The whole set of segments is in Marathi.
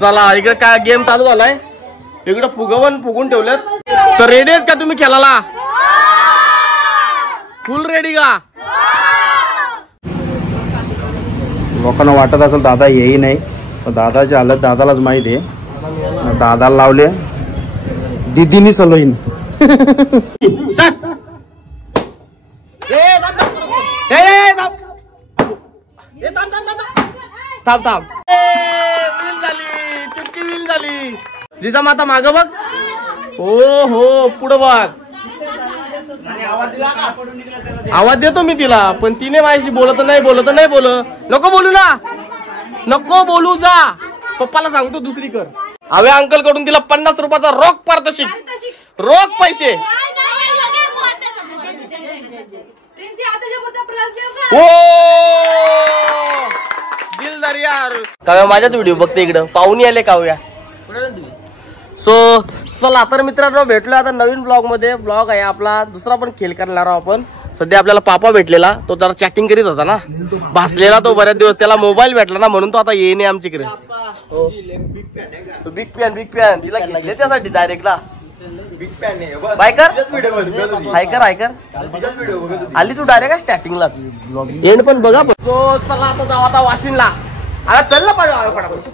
चला इकडे काय गेम चालू झालाय, इकडे फुगवण फुगून ठेवलेत. तर रेडी आहेत का तुम्ही खेळायला? फुल रेडी का? लोकांना वाटत असेल दादा येई नाही, पण दादाची हालत दादालाच माहित आहे. दादाला लावले दीदीनी सलोईन. थांब थांब, विल झाली, चुटकी विल झाली. जिजा माता माग बघ. हो हो पुढं बघ. आवाज देतो मी तिला, पण तिने माझ्याशी बोलत नाही नको बोलू ना, नको बोलू. जा पप्पाला सांगतो दुसरी कर. हवे अंकल कडून तिला 50 रुपयाचा रोख पारितोषिक, रोख पैसे. ओ दिलदार यार. काव्या माझ्याच व्हिडिओ बघते, इकडं पाहुणे आले काव्या. सो चला तर मित्रांनो भेटलोय आता नवीन ब्लॉग मध्ये. ब्लॉग आहे आपला दुसरा पण खेळ करणार आहोत आपण. सध्या आपल्याला पापा भेटलेला, तो जरा चॅटिंग करीत होता ना, भासलेला तो बऱ्याच दिवस. त्याला मोबाईल भेटला ना, म्हणून तो आता येणे आमच्याकडे. बिग फॅन तिला घेतले त्यासाठी डायरेक्टला. बाय कर, हाय कर आली तू डायरेक्ट स्टार्टिंगलाच. एंड पण बघा. सो चला आता जाऊ आता वाशिमला. आता चल ना पाहिजे.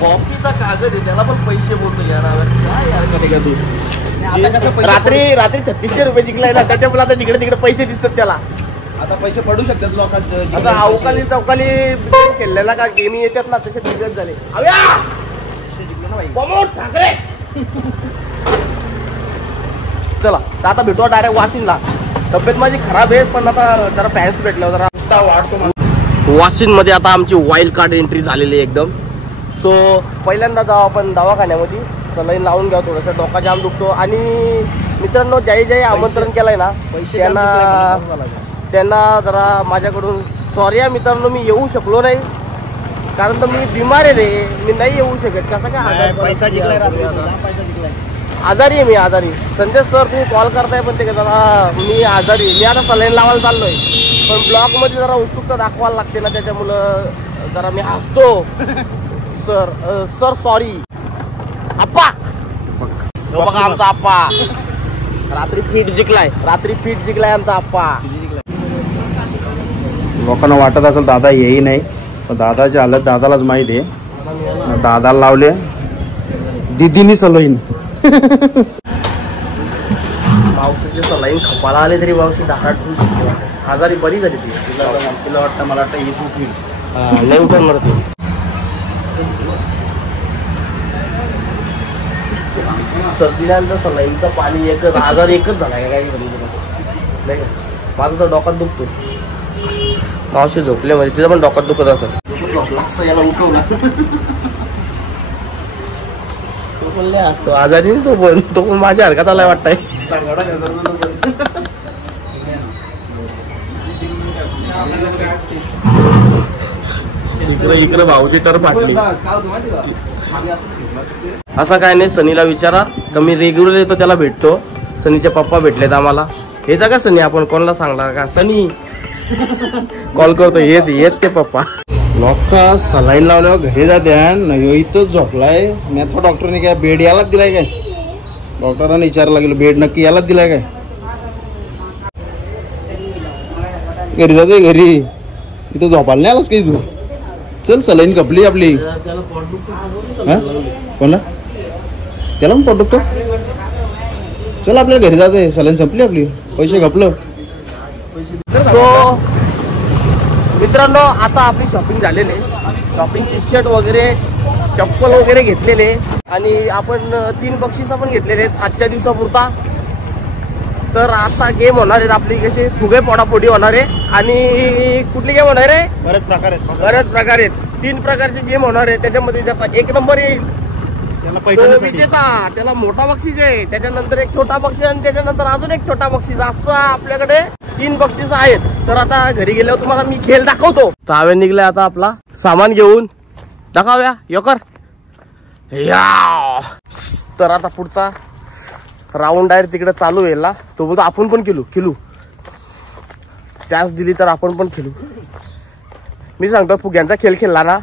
कॉफीचा कागद आहे, त्याला पण पैसे बोलतो यार. काय यार का तू रात्री 3600 रुपये जिंकलाय ना, त्याच्यामुळे आता जिकडे तिकडे पैसे दिसतात त्याला. आता पैसे पडू शकतात लोकांचं. आता अवकाली चौकाली खेळलेला का गेम येतात ना, तसे दिग्गज झाले. चला आता भेटू डायरेक्ट वाशिमला. तब्येत माझी खराब आहे, पण आता जरा फॅन्स भेटला जरा वाढतो. वाशिम मध्ये आता आमची वाईल्ड कार्ड एंट्री झालेली आहे एकदम. सो पहिल्यांदा जाऊ आपण दवाखान्यामध्ये, सलाईन लावून घ्या. थोडंसं डोका जाम दुखतो. आणि मित्रांनो ज्याही आमंत्रण केलंय ना त्यांना जरा माझ्याकडून सॉरी आहे मित्रांनो, मी येऊ शकलो नाही कारण तर मी बिमार आहे रे, मी नाही येऊ शकत. कसं काय पैसा जिंकलाय, आजारी आहे मी, आजारी. संजय सर तुम्ही कॉल करताय, पण ते जरा मी आजारी. मी आता सलाईन लावायला चाललोय, पण ब्लॉग मध्ये जरा उत्सुकता दाखवायला लागते ना, त्याच्यामुळं जरा मी हसतो. Sir sorry. आप्पा बघा आमचा आप्पा रात्री फीट जिंकलाय आमचा आप्पा. लोकांना वाटत असेल दादा येई नाही, पण दादाची हालत दादालाच माहित आहे. दादाला लावले दीदीनी सलोईन. मावशीची सलाईन खपाला आले तरी मावशी दाखा आजारी बरी झाली ती. तिला वाटतं, मला वाटतं येत उठली, लय उठून मरते. सर्दीनंतर सलाईनचं पाणी एकच, आजार एकच झाला काय नाही का. माझं तर डोक्यात दुखतो. मावशी झोपले म्हणजे तिचं पण डोक्यात दुखत असत. याला उठवला तो बोलले असतो आजारी तो पण माझ्या हरकत आलाय वाटतंय. इकडे भाऊची टर फाटली. असं काय नाही, सनीला विचारा. कमी रेग्युलर येतो त्याला भेटतो. सनीचे पप्पा भेटलेत आम्हाला. हे का सनी, आपण कोणाला सांगणार का सनी कॉल करतो, येत ते पप्पा. लोक सलाईन लावल्यावर घरी जाते. इथंच झोपलाय. मी आता डॉक्टरने काय बेड यालाच दिलाय काय? डॉक्टरांना विचारायला गेलो बेड नक्की यालाच दिलाय काय? घरी जाते, घरी इथं झोपायला नाही आलास काही तू? चल सलाईन कपली आपली. कोणला त्याला पण पोट दुखतो. चल आपल्याला घरी जाते, सलाईन संपली आपली, पैसे घपलं. सो मित्रांनो आता आपली शॉपिंग झालेली आहे. शॉपिंग टी शर्ट वगैरे चप्पल वगैरे घेतलेले आणि आपण 3 बक्षिसं पण घेतलेले आहेत आजच्या दिवसापुरता. तर आता गेम होणार आहेत आपली कशी फुगे पोडापोडी होणार आहे. आणि कुठली गेम होणार आहे? बरेच प्रकार आहेत. 3 प्रकारचे गेम होणार आहे. त्याच्यामध्ये ज्याचा 1 नंबर येईल तो विजेता, त्याला मोठा बक्षीस आहे. त्याच्यानंतर एक छोटा बक्षीस आणि त्याच्यानंतर अजून एक छोटा बक्षीस, असं आपल्याकडे 3 बक्षीस आहेत. तर आता घरी गेल्यावर तुम्हाला मी खेळ दाखवतो. ताव्या निघलाय आता आपला सामान घेऊन. दाखवूया योकर या. तर आता पुढचा राऊंड आहे तिकडे चालू आहे ना, तो बोलतो आपण पण खेळू चान्स दिली तर आपण पण खेळू. मी सांगतो फुग्यांचा खेळ खेळला ना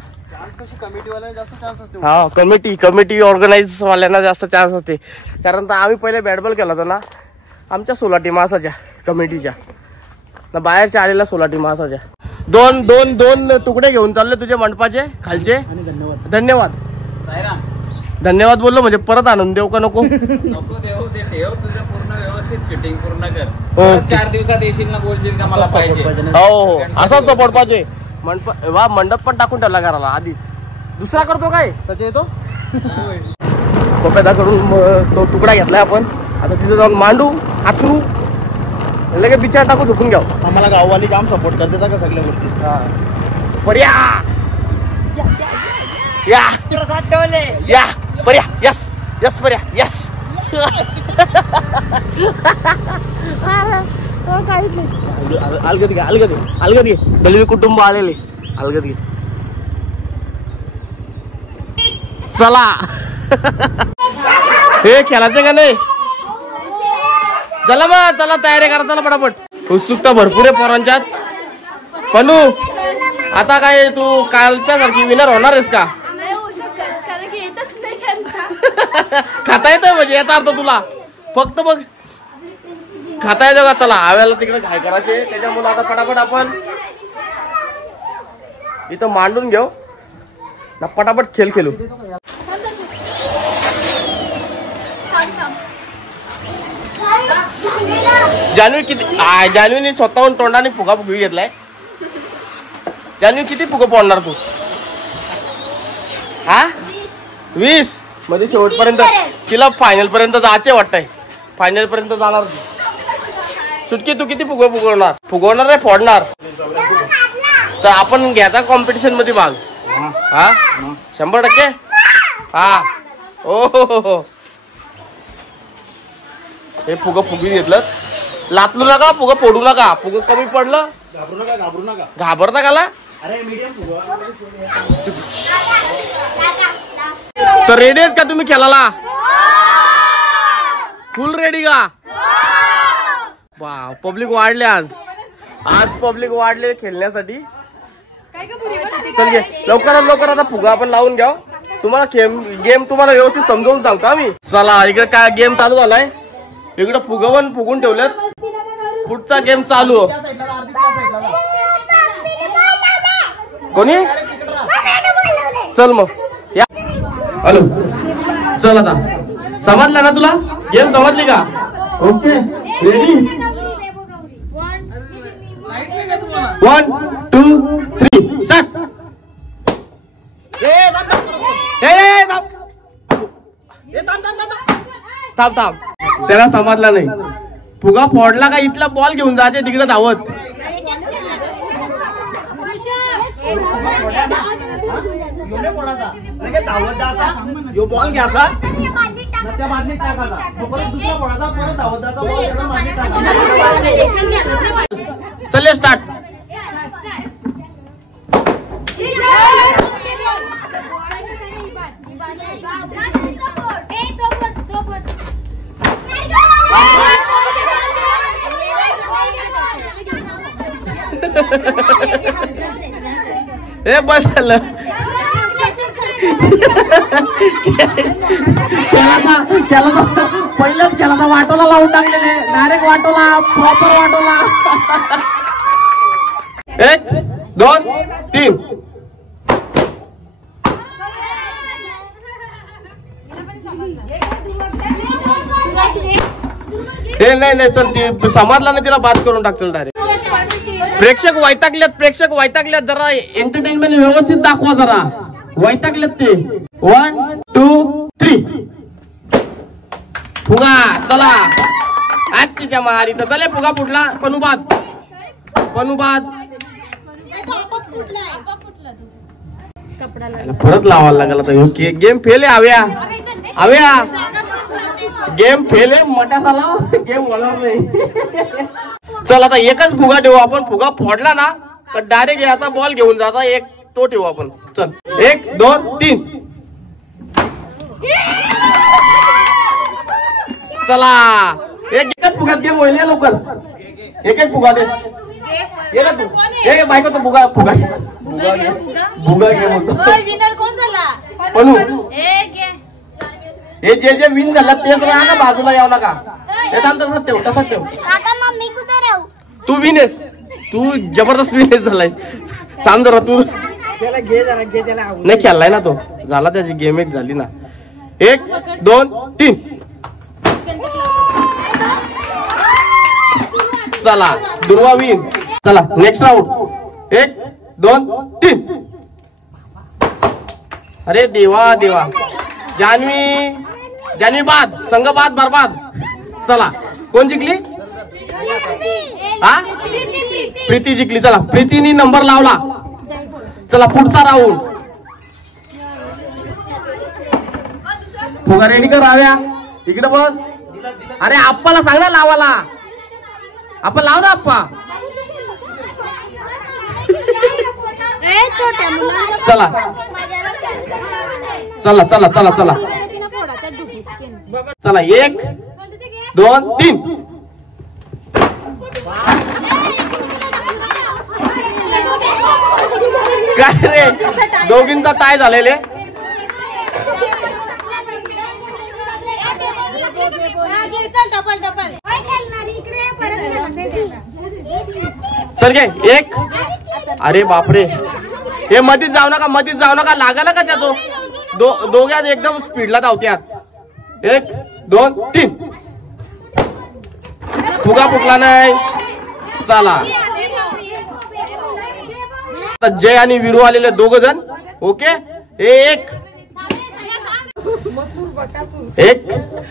हा कमिटी ऑर्गनाइज वाल्यांना जास्त चान्स असते. कारण तर आम्ही पहिले बॅट बॉल केला होता ना, आमच्या 16 टीमा असायच्या कमिटीच्या ना, बाहेरच्या आलेल्या 16 टीमा असायच्या. दोन तुकडे घेऊन चालले तुझे मंडपाचे खालचे. धन्यवाद धन्यवाद बोललो म्हणजे परत आणून देऊ का नको? नको देऊ, ते ठेव तुझं पूर्ण व्यवस्थित फिटिंग पूर्ण कर. 4 दिवसात येशील ना, बोलशील का मला पाहिजे. हो असाच सपोर्ट पाहिजे. मंडप पण टाकून ठेवला घराला आधीच. दुसरा करतो काय सचिन येतो पप्यादाकडून तो तुकडा घेतलाय आपण. आता तिथे जाऊन मांडू हातरू लगेच बिचार टाकू झोपून घ्याव. आम्हाला गाववाली जाम सपोर्ट करते का सगळ्या गोष्टी. पर्या या या पर्या यस यस पर्या यस. अलगद घे दलवी कुटुंब आलेले अलगद घे. चला हे खेळायचं का नाही? चला मग चला तयारी करा चला पटापट. उत्सुकता भरपूर आहे पोरांच्यात. पनू आता काय तू कालच्या सारखी विनर होणार आहेस का? खाता येतं म्हणजे याचा अर्थ तुला फक्त मग खाता येतं का? चला आव्याला तिकडे घाय करायचे त्याच्यामुळे आता पटापट आपण इथं मांडून घेऊ ना, पटापट खेळ खेळू. जान्हवीने स्वतःहून तोंडाने फुगा फुगी घेतलाय. जान्हवी किती फुगं फोडणार तू? हा 20 मध्ये शेवटपर्यंत तिला फायनल पर्यंत जायचे वाटतंय. फायनल पर्यंत जाणार ती. सुटकी तू किती फुगवणार आहे फोडणार? तर आपण घ्यायचा कॉम्पिटिशन मध्ये भाग. हा 100%. हा ओ हे फुगं फुगी घेतलं. लातलू नका फुगं फोडू नका. फुगं कमी पडलं घाबरू नका. घाबरता काला? तर रेडी आहेत का तुम्ही खेळायला? फुल रेडी का? वा पब्लिक वाढले आज पब्लिक वाढले खेळण्यासाठी. चल घे लवकरात लवकर आता फुगा आपण लावून घ्या. तुम्हाला गेम तुम्हाला व्यवस्थित समजावून सांगतो आम्ही. चला इकडे काय गेम चालू झालाय. इकडे फुगवण फुगून ठेवलेत. पुढचा गेम चालू. कोणी चल मग या. हॅलो चल आता समजला ना तुला? गेम समजली का? Okay ready 1 2 3 start. थांब थांब त्याला समजला नाही. फुगा फोडला का इथला बॉल घेऊन जायचे तिकडे धावत. बॉल घ्यायचा त्या बादलीत टाकायचा. परत दुसरा फोडायचा परत धावत जायचा. चल स्टार्ट. हे बस झालं. पहिल्याच खेळाचा वाटोला लावून टाकलेले. Direct वाटोला proper वाटोला. 1 2 3 हे नाही चल ती समजला नाही तिला बाद करून टाकतील डायरेक्ट. प्रेक्षक वैतागल्यात जरा एंटरटेनमेंट व्यवस्थित दाखवा जरा. वैतागल्यात ते. 1 2 3 फुगा चला. आज तिच्या मारी तर चले फुगा फुटला. पनुबाद परत लावायला लागला. तर गेम फेल आहे. आव्या गेम फेल आहे. मोठ्या झाला गेम होणार नाही. चल आता एकच फुगा ठेवू आपण. फुगा फोडला ना तर डायरेक्ट याचा बॉल घेऊन जाता. एक तो ठेवू आपण. चल 1 2 3 चला. एकच फुगात गेम होईल लवकर. एकच फुगा दे. ये ना तू ये बायको तो बुगा फुगा बुगा घे बोलतो विनर कोण झाला? पनू घे. हे जे विन झाला तेच राहा ना, बाजूला यावं नका. हे थांब तसंच ठेव काका मम्मी कुठे राहू? तू विनेस, तू जबरदस्त विनेस झालायस. थांब जरा तू त्याला घे जरा घे त्याला नाही खेळलाय ना तो, झाला त्याची गेम एक झाली ना. 1 2 3 चला दुर्वा विन. चला नेक्स्ट राऊंड 1 2 3. अरे देवा देवा, जान्हवी बाद, संघ बाद बरबाद. चला कोण जिंकली? हा प्रीती जिंकली. चला प्रीतीनी नंबर लावला. चला पुढचा राऊंड. फुगा रेडी कर राव्या, इकडे बघ. अरे आप्पाला सांग ना लावाला. आपण लाव ना आप्पा. छोट्या मुलांना चला चला चला चला चला चला 1 2 3. काय रे, दोघींचा टाय झालेले. चल घे 1. अरे बापरे, हे मधीच जाऊ नका लागायला का त्या दोघ्यात एकदम स्पीडला धावत्यात. 1 2 3. फुगा फुगला नाही. चला जय आणि विरू आलेले दोघ जण. ओके 1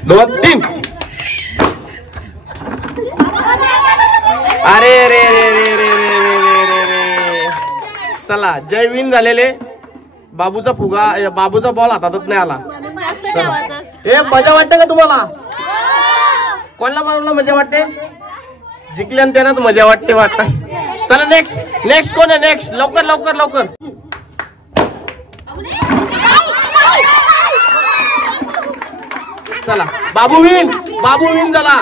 2 3. अरे रे रे रे रे रे रे. चला जय विन झालेले. बाबूचा बॉल हातातच नाही आला. हे मजा वाटते का तुम्हाला? कोणाला मजा वाटते? जिंकल्यान त्यांनाच मजा वाटते वाटत. चला नेक्स्ट कोण आहे? नेक्स्ट लवकर लवकर लवकर. चला बाबू विन झाला.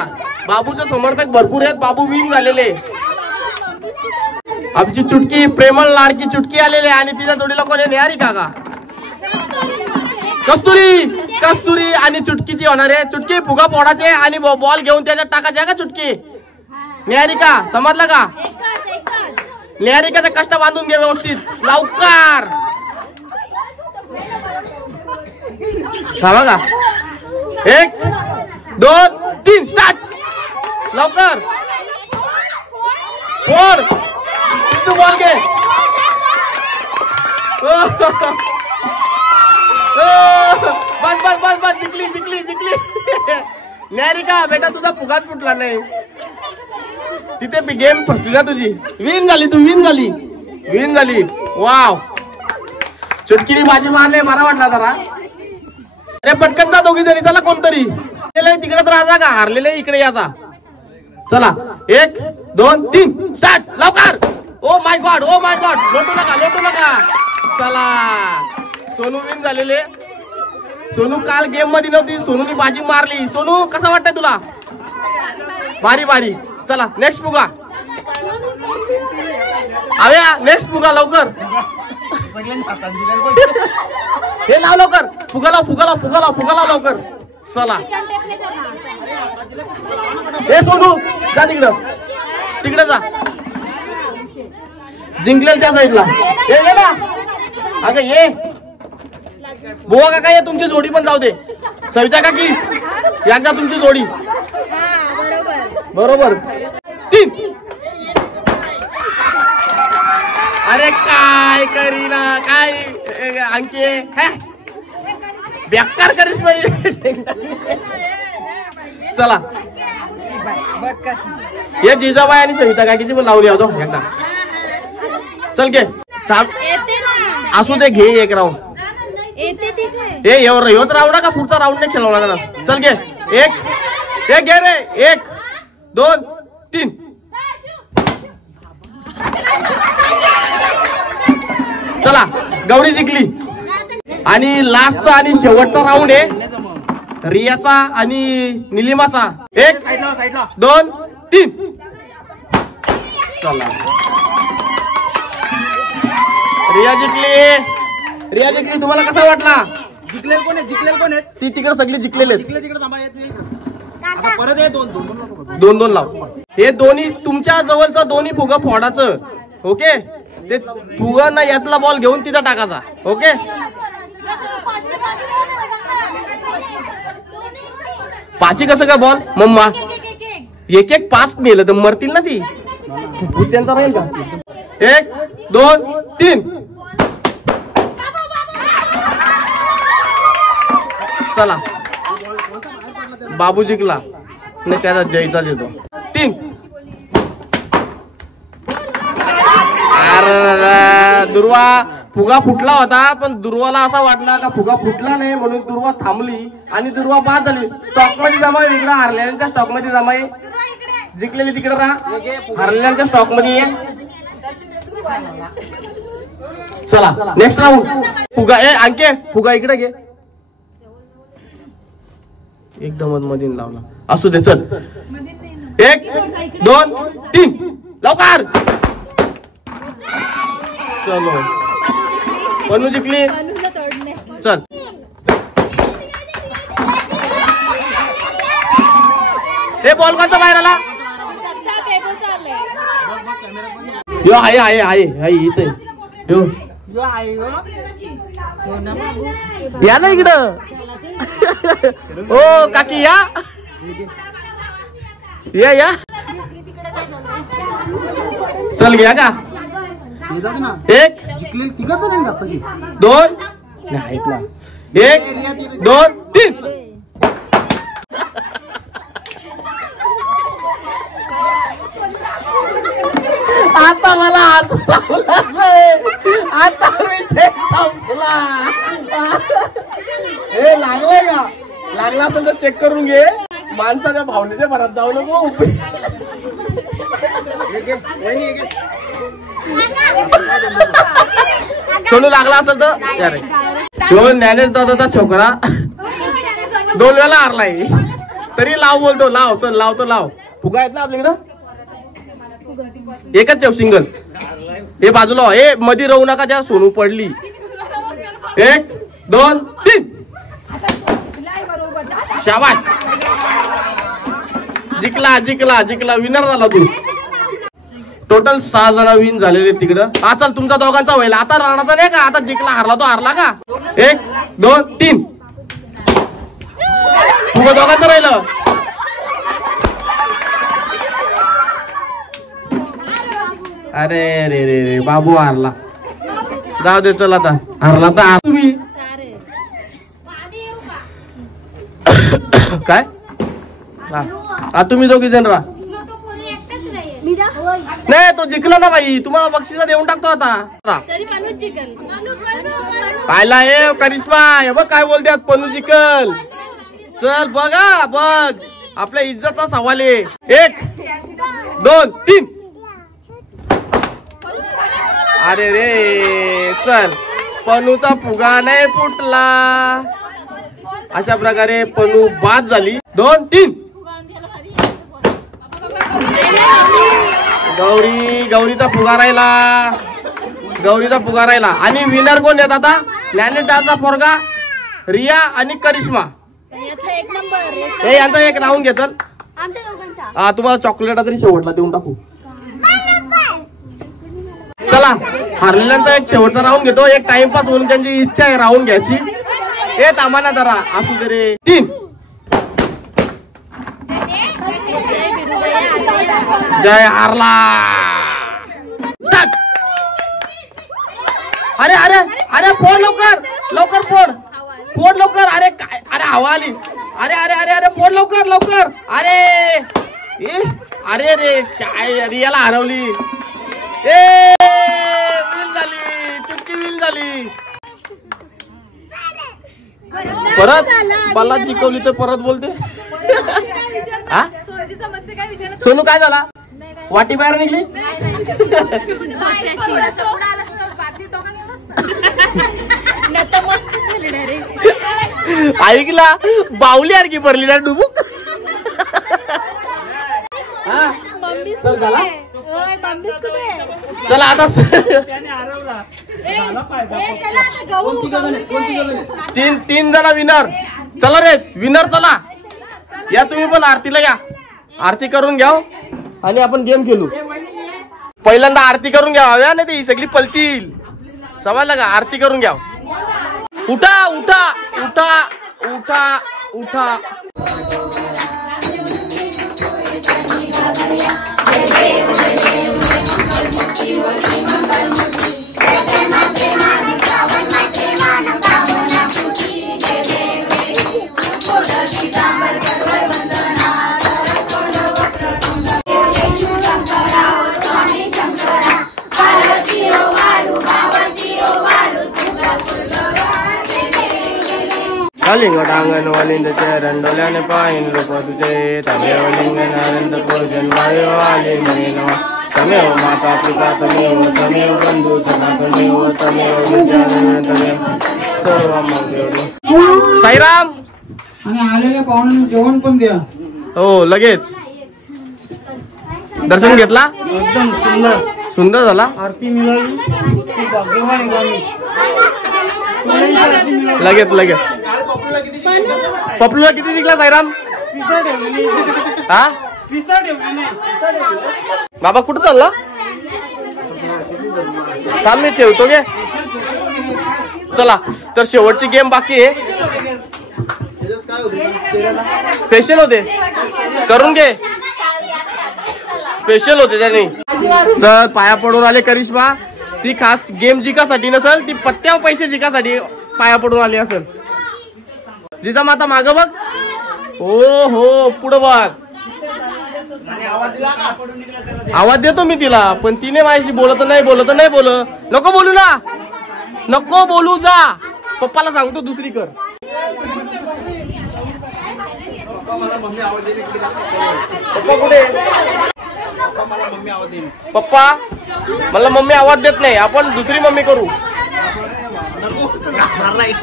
बाबूचे समर्थक भरपूर आहेत. बाबू विन झालेले. आमची चुटकी प्रेमळ लाडकी चुटकी आलेली आणि तिच्या जोडीला कोण आहे? निहारिका का कस्तुरी आणि चुटकीची होणार आहे. चुटकी फुगा फोडायचे आणि बॉल घेऊन त्याच्यात टाकायचे का चुटकी? निहारिका समजला का? निहारिकाचा कष्ट बांधून घे व्यवस्थित लवकर. थांबा का 1 2 3 स्टार्ट. लवकर फोड. तू बॉल घे. बस जिंकली. निहारिका बेटा तुझा फुगाच फुटला नाही. तिथे गेम फसली ना तुझी. विन झाली. वाव, चुटकीने बाजी मारले. मला वाटला जरा. अरे पटकन जा दोघी जणी. चला कोणतरी तिकडेच राहा का, हारलेले इकडे याचा. चला 1 2 3 स्टार्ट. लवकर. ओ माय गॉड लोटू नका. चला सोनू विन झालेले. सोनू काल गेम मध्ये नव्हती, सोनूनी बाजी मारली. सोनू कसा वाटतंय तुला? भारी. चला नेक्स्ट फुगा. आव्या नेक्स्ट फुगा लवकर. हे लाव लवकर. फुगा लाव लवकर. चला हे सोनू जा तिकडे जा. जिंकलेल त्या साईडला. ये ना अगं ये. बुवा काका ये, तुमची जोडी पण जाऊ दे. सविता काकी एकदा तुमची जोडी. बरोबर 3. अरे काय करीना काय अंके बेकार करीस पाहिजे. चला हे जिजाबाई आणि सविता काकीची पण लावली होतो एकदा. चल घे थांब. असू दे घे 1 राऊंड. ह्योच राऊंड का पुढचा राऊंड नाही खेळवला ना. चल घे 1 घे रे. 1 2 3. चला गौरी जिंकली. आणि लास्टचा आणि शेवटचा राऊंड आहे रियाचा आणि निलिमाचा. 1 2 3. चला रिया जिंकली. रिया जिंकली. तुम्हाला कसा वाटला? जिंकले कोण आहे? जिंकले कोण आहेत? ती तिकडे सगळी जिंकलेले आहेत. जिंकले तिकडे थांबा आता परत आहे. दोन दोन दोन लाव. हे दोन्ही तुमच्या जवळचं दोन्ही फुगा फोडाचं. ओके. ते फुगा ना यातला बॉल घेऊन तिथं टाकायचा. ओके. पाची कसं काय बॉल मम्मा? एक एक पाच नेलं तर मरतील ना ती. त्यांचा राहील का? 1 2 3. चला बाबू जिंकला. नाही त्याचा जयचाच येतो. 3. अरे दुर्वा फुगा फुटला होता पण दुर्वाला असा वाटला का फुगा फुटला नाही म्हणून दुर्वा थांबली आणि दुर्वा बाद झाली. स्टॉक मध्ये जमाय वेगळा. हारलेल्यांच्या स्टॉक मध्ये जमाय. जिंकलेली तिकडे राहा. हारलेल्यांच्या स्टॉक मध्ये ये. चला नेक्स्ट राऊंड. फुगा अंके फुगा इकडे घे. एकदम मध्ये लावला. असू दे चल. 1 2 3 लवकर. चलो बनू जिंकली. चल हे बॉल कोणता बाहेर आला? यो आहे आहे आहे आहे इथे. यो या ना इकडं. ओ काकी या या या. चल घ्या का? 1 2 1 2 3. आता मला आता विषय संपला. हे लागलाय का? लागला असेल तर चेक करून घे. माणसाच्या भावनेच्या भरात जाऊ नको. सोनू लागला असेल तर ज्ञानेश दादाचा छोकरा 2 वेळा हारलाय तरी लाव बोलतो. लाव चल लावतो लाव. फुगा आहेत ना आपल्याकडं? एकच ठेव सिंगल. हे बाजूला हे मध्ये राहू नका. ज्या सोनू पडली. 1 2 3. शाबाश. जिंकला जिंकला जिंकला. विनर झाला तू. टोटल 6 जण विन झालेले तिकडं. हा चल तुमचा दोघांचा होईल. आता राणाचा नाही का? आता जिंकला हारला तो हारला का? 1 2 3. तुझं दोघांचं राहिलं. अरे रे रे रे बाबू हारला. जाऊ दे चल आता. हारला तर तुम्ही काय हा तुम्ही दोघी जण राहा. नाही तो जिंकला ना बाई. तुम्हाला बक्षीस देऊन टाकतो आता. पाहिला हे करिश्मा. हे बघ काय बोलतात. पनू जिंकल. चल बघा बघ. आपल्या इज्जतचा सवाल आहे. 1 2 3. अरे रे चल. पनूचा फुगा नाही फुटला. अशा प्रकारे पनू बाद झाली. 2 3. गौरीचा फुगा राहिला. गौरीचा फुगा राहिला. आणि विनर कोण येत आता? ज्ञानेश दादाचा पोरगा रिया आणि करिश्मा. हे यांचा एक राऊंड घे चल. हा तुम्हाला चॉकलेट तरी शेवटला देऊन टाकू. चला हारलेल्यांचा एक शेवटचा राऊंड घेतो. एक टाइमपास म्हणून त्यांची इच्छा आहे राऊंड घ्यायची. हे तामाना जरा असू दे रे. 3. जय हारला. अरे अरे अरे फोड लवकर लवकर फोड. फोड लवकर. अरे काय अरे हवा आली. अरे अरे अरे अरे फोड लवकर लवकर. अरे अरे रे काय रियाला हरवली. विन झाली. चुटकी विन झाली. परत मला जिंकवली तर परत बोलते. हा सोनू काय झाला? वाटी बाहेर निघली. ऐकला बावली सारखी भरली ना डुबुक. चला आता तीन जण विनर. चला रे विनर चला. या तुम्ही पण आरतीला या. आरती करून घ्या आणि आपण गेम खेळू. पहिल्यांदा आरती करून घ्या हव्या नाही ते सगळी पलतील. समजलं का? आरती करून घ्या. उठा उठा उठा उठा उठा. लिंगटांगण वालिंद चरण डोल्याने पाहिन रूप तुझे. तमेव लिंगनानंद पूजन वायु आलिंगन. तमेव माता पिता तमेव तमेव बंधू सखा तमेव तमेव विद्याधर तमेव सर्व मंगल. साईराम. आणि आलेल्या पाहुण्यांना जेवण पण द्या. हो लगेच. दर्शन घेतला. एकदम सुंदर सुंदर झाला. आरती मिळाली. खूप भाग्यवान आहे. लगेच लगेच. पपलूला किती जिंकला साईराम? हा बाबा कुठं चालला? काम मी ठेवतो गे. चला तर शेवटची गेम बाकी आहे. स्पेशल होते करून घे. स्पेशल होते त्याने. चल पाया पडून आले करिश्मा. ती खास गेम जिकासाठी नसेल, ती पत्त्यावर पैसे जिकासाठी पाया पडून आली असेल. जिजा माता माग बघ. हो हो पुढं बघ. आवाज देतो मी तिला, पण तिने माझ्याशी बोलत नाही नको बोलू ना. नको बोलू जा. पप्पाला सांगतो दुसरी कर. पप्पा कुठे? पप्पा मला मम्मी आवाज देत नाही. आपण दुसरी मम्मी करू.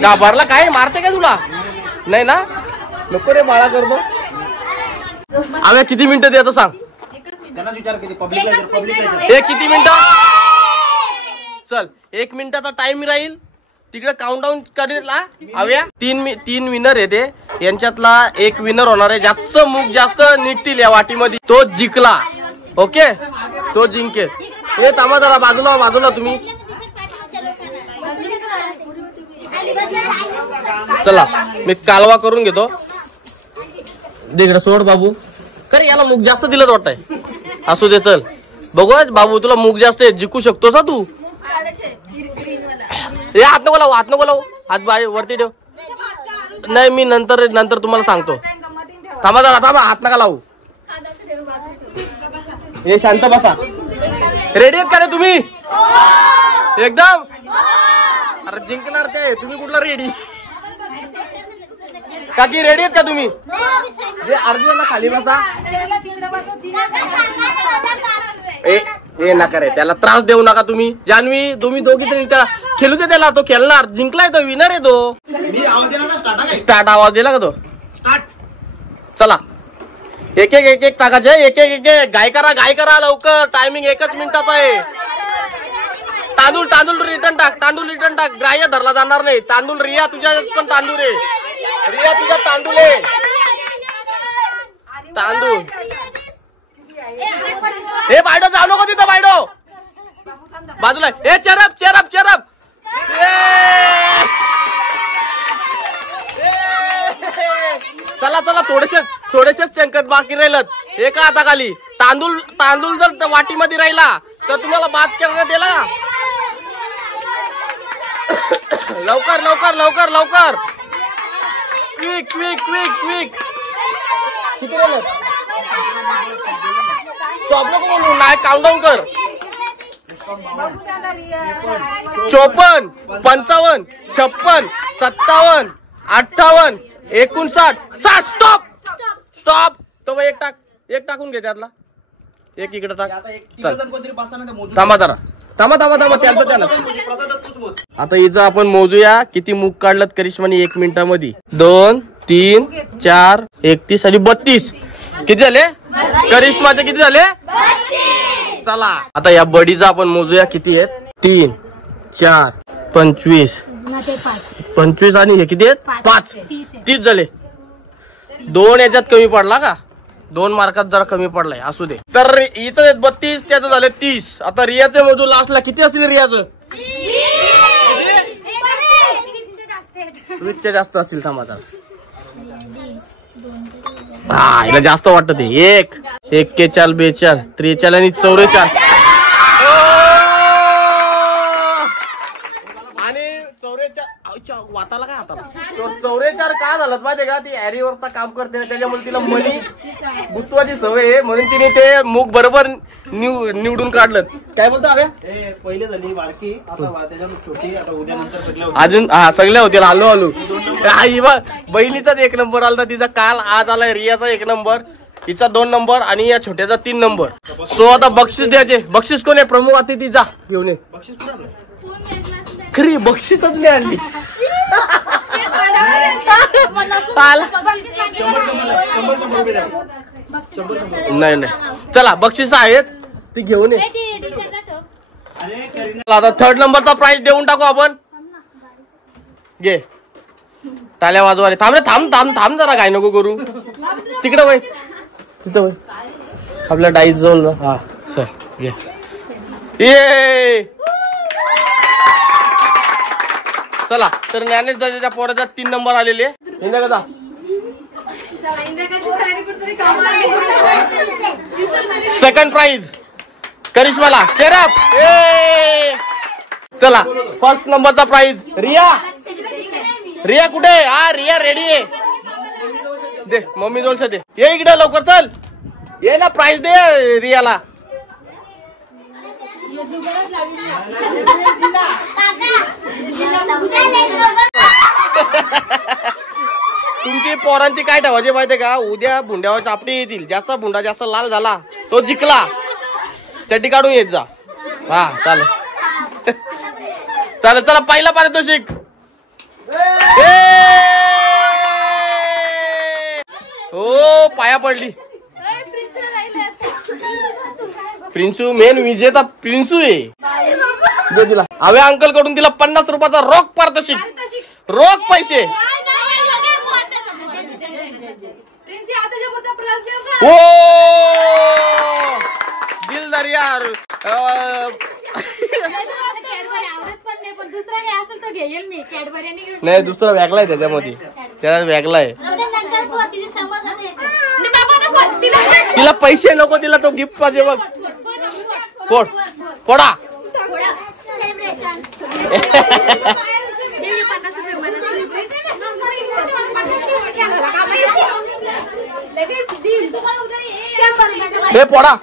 घाबरला काय? मारते का तुला? नाही ना. नको रे बाळा करतो. आव्या किती मिनिटं द्यायचं सांग. किती मिनिटं? चल 1 मिनिटाचा टाइम राहील. तिकडे काउंटडाऊन करेल. आव्या तीन विनर आहे ते. यांच्यातला एक विनर होणार आहे. जास्त मूग जास्त निघतील या वाटीमध्ये तो जिंकला. ओके तो जिंकेल. हे थांबा जरा बाजूला तुम्ही. चला मी कालवा करून घेतो. इकडे सोड बाबू. खरे याला मूग जास्त दिलं वाटतंय. असू दे चल बघू. बाबू तुला मूग जास्त आहे. जिंकू शकतोस हा तू. हात नको लावू. हात बाहेर वरती ठेव. नाही मी नंतर तुम्हाला सांगतो. थांबा हात नका लावू. हे शांत बसा. रेडी आहेत का रे तुम्ही? एकदम. अरे जिंकणार ते. तुम्ही कुठला रेडी? काकी रेडी आहेत का तुम्ही? अर्जुनला खाली बसा. ए नका रे त्याला त्रास देऊ नका तुम्ही. जान्हवी तुम्ही दोघी तरी त्याला खेळू दे. त्याला तो खेळणार. जिंकलाय तो विनर आहे तो. स्टार्ट आवाज दिला का तो? चला एक टाकायचे. एक गाय करा लवकर. टायमिंग 1 मिनिटाचा आहे. तांदूळ रिटर्न टाक. ग्राह्य धरला जाणार नाही. तांदूळ रिया तुझ्या पण तांदूळ आहे. रिया तुझा तांदूळ आहे. तांदूळ. हे बायडो जाऊ नको तिथं. बायडो बाजूला. हे चरप. चला थोडेसेच शंकत बाकी राहिलं. एका हाताखाली तांदूळ जर वाटीमध्ये राहिला तर तुम्हाला बाद करण्यात येईल. लवकर. क्विक. किती राहिलं? स्टॉप नको बोलू. नाही काउंटडाऊन कर. 54, 55, 56, 57, 58, 59, 60. स्टॉप. तो एक टाकून घे त्यातला. एक इकडे टाक. थांबा त्याला. आता इथं आपण मोजूया किती मूग काढलं करिश्माने 1 मिनिटामध्ये. 2, 3, 4, 31 आणि 32. किती झाले? करिश्माचे किती झाले? 32. चला आता या बडीचा आपण मोजूया किती आहेत. 3, 4, 25 25 आणि हे किती आहेत 5 30 झाले. 2 याच्यात कमी पडला का 2 मार्कात जरा कमी पडलाय असू दे. तर इथं 32 त्याचं झालं 30. आता रियाचे मोजू लास्टला किती असतील रियाचं 20 जास्त असतील. थांबा हा हिला जास्त वाटत ते 1 41 42 43 आणि 44 आणि 44 वाताला काय आता 44 का झालं माहितीये का ती ऍरीवरचा काम करते त्याच्यामुळे तिला मनी गुत्वाची सवय आहे म्हणून तिने ते मुख बरोबर निवडून काढलं. काय बोलतो अरे पहिले झाली बारकी आता त्याच्यामध्ये छोटी आता उद्या नंतर सगळ्या अजून हा सगळ्या होतील. आलो बहिणीचाच 1 नंबर आला तिचा काल. आज आलाय रियाचा 1 नंबर हिचा 2 नंबर आणि या छोट्याचा 3 नंबर. सो आता बक्षीस द्यायचे. बक्षीस कोण आहे प्रमुख अतिथी जा घेऊन ये. खरी बक्षीसच नाही आणली. नाही नाही चला बक्षीस आहेत ती घेऊन ये. आता 3rd नंबरचा प्राइज देऊन टाकू आपण. घे टाळ्या वाजवा रे. थांब रे थांब जरा काय नको करू. तिकडं वय तिथं वय आपल्या डाईस जवळ जा. हा सर घे ये. चला तर ज्ञानेश दादाच्या पोराचा 3 नंबर आलेले. इंद्या कसा सेकंड प्राइज करिश्माला चेरप. चला 1st नंबरचा प्राइज रिया कुठे आहे. हा रिया रेडी आहे. दे मम्मी जोल दे. ये इकडे लवकर चल. ये ना प्राइज दे रियाला. तुमची पोरांची काय ठेवायची माहितीये का उद्या भुंड्यावर चापटी येतील. ज्याचा भुंडा जास्त लाल झाला तो जिंकला. चड्डी काढून येत जा. हा चालेल चालेल. चला पहिला पारितोषिक. हो पाया पडली. प्रिन्सू मेन विजेता प्रिन्सू आहे. तिला हवे अंकल कडून तिला 50 रुपयाचा रोख पारितोषिक. रोख पैसे. ओ दिलदार यार. नाही दुसरा वेगळा आहे त्याच्यामध्ये. त्याला वेगळा आहे. तिला पैसे नको तिला तो गिफ्ट पाहिजे बघ. कोडा हे पोडा.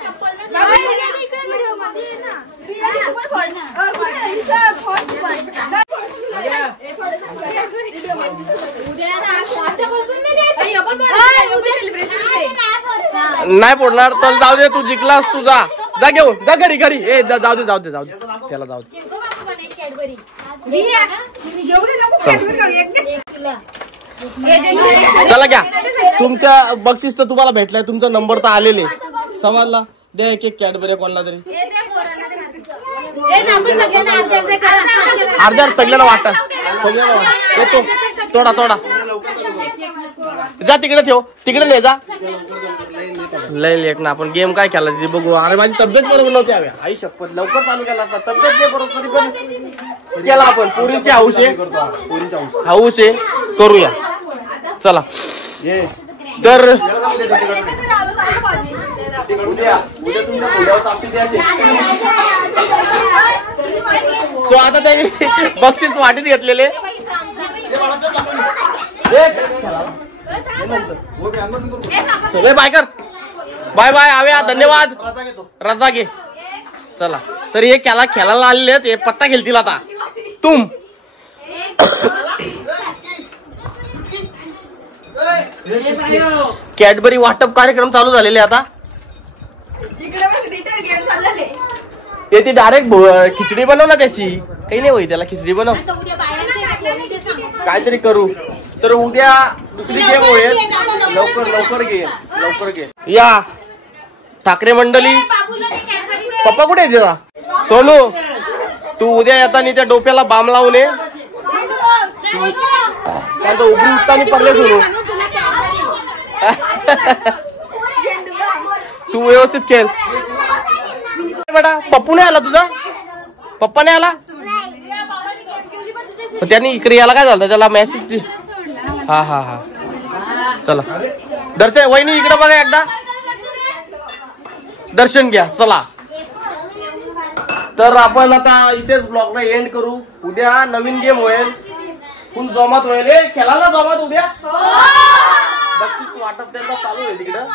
नाही पडणार. चल जाऊ दे तू जिंकलास. तू जा घेऊन जा घरी जाऊ दे त्याला जाऊ दे. चला घ्या तुमच्या बक्षीस तर तुम्हाला भेटलंय. तुमचा नंबर तर आलेले समजला. दे एक कॅडबरी कोणाला तरी. अर्ध्या सगळ्यांना वाटत. येतो तोडा जा तिकडे ठेव. तिकडे नाही जा. लय लेट ना आपण गेम काय खेळला ते बघू. अरे माझी तब्येत बरोबर नव्हती. हव्या आई शपथ लवकर चालू केला असता. तब्येत नाही बरोबर तरी पण केला आपण. पुरीची हाऊस आहे करूया. चला तर तो आता ते बक्षीस वाटीत घेतलेले. बाय कर बाय आव्या धन्यवाद. रजा घे. चला तर हे खेळायला आलेले आहेत. हे पत्ता खेळतील आता. तुम कॅडबरी वाटप कार्यक्रम चालू झालेले आता. ती डायरेक्ट खिचडी बनव ना त्याची. काही नाही होई त्याला खिचडी बनव. काहीतरी करू. तर उद्या दुसरी गेम होईल. लवकर घे या ठाकरे मंडळी. पप्पा कुठे आहे तुझा. सोनू तू उद्या येताना त्या डोक्याला बाम लावून ये. त्यांचं उभरी उठताना पडले सुरू. तू व्यवस्थित खेळ बेटा. पप्पू नाही आला तुझा? पप्पा नाही आला? त्यांनी इकडे याला काय झालं त्याला मेसेज. हा हा हा चला दर्शन. वहिनी इकडे बघा एकदा दर्शन घ्या. चला तर आपण आता इथेच ब्लॉगला एंड करू. उद्या नवीन गेम होईल. फुल जमात होईल. खेळायला जमात उद्या. बक्षीस वाटप त्यांचा चालू आहे तिकडं.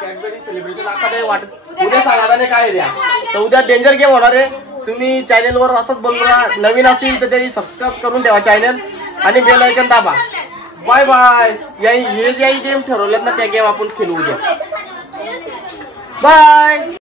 कॅडबरी सेलिब्रेशन आता काही वाटप उद्या सांगा काय द्या. तर उद्या डेंजर गेम होणार आहे. तुम्ही चॅनेलवर असंच बोलूया. नवीन असतील तर त्यांनी सबस्क्राईब करून ठेवा चॅनल आणि बेल आयकॉन दाबा. Bye bye. हे जे गेम ठरवलेत ना त्या गेम आपण खेळू उद्या. बाय.